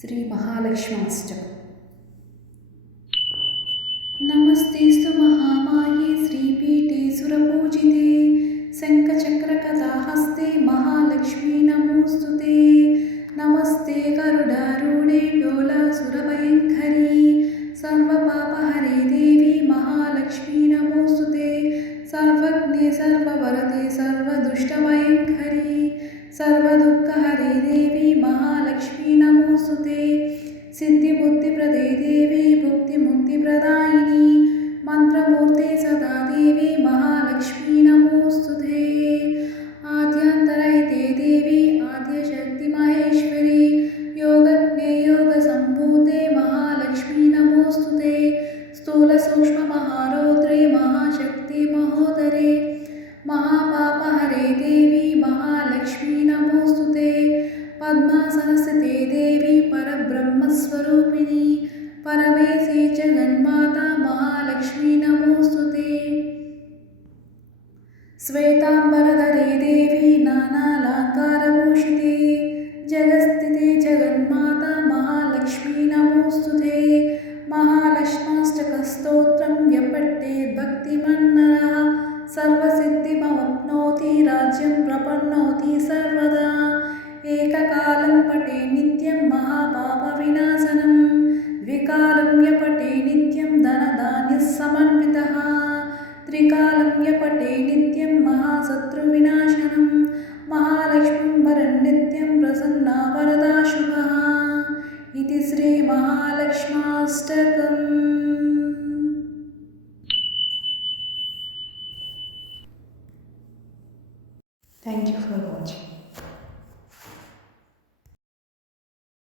श्री महालक्ष्माष्टक। नमस्ते महामाये श्रीपीठे सुरपूजिते शङ्खचक्रकदाहस्ते महालक्ष्मी नमोऽस्तु नमस्ते गरुडारूढे डोलासुरभयङ्करी, सर्वपापहरे देवी महालक्ष्मी नमोस्तुते सर्वज्ञे, सर्ववरदे, सर्वदुष्टभयङ्करी सर्व देवी भुक्तिमुक्तिप्रदायिनी मन्त्रमूर्ते सदा देवी महालक्ष्मी नमोऽस्तुते आद्यान्तरहिते देवी आद्यशक्तिमहेश्वरी योगज्ञे योगसम्भूते महालक्ष्मी नमोऽस्तुते स्थूलसूक्ष्ममहारौद्रे महाशक्ति श्वेताम्बरधरे देवी नानालङ्कारभूषिते जगस्थिते जगन्माता महालक्ष्मी नमोऽस्तुते महालक्ष्माष्टकस्तोत्रं व्यपट्टे भक्तिमन्नरः सर्वसिद्धिमवाप्नोति राज्यं प्रपन्नोति सर्वदा एककालं पटे नित्यं महापापविनाशनं द्विकालं यपटे नित्यं धनधान्यसमन्वितः त्रिकालं यपटे नित्यं महाशत्रुविनाशनं महालक्ष्मीं वरं नित्यं प्रसन्ना वरदा शुभः इति श्रीमहालक्ष्माष्टकम् Thank you for watching.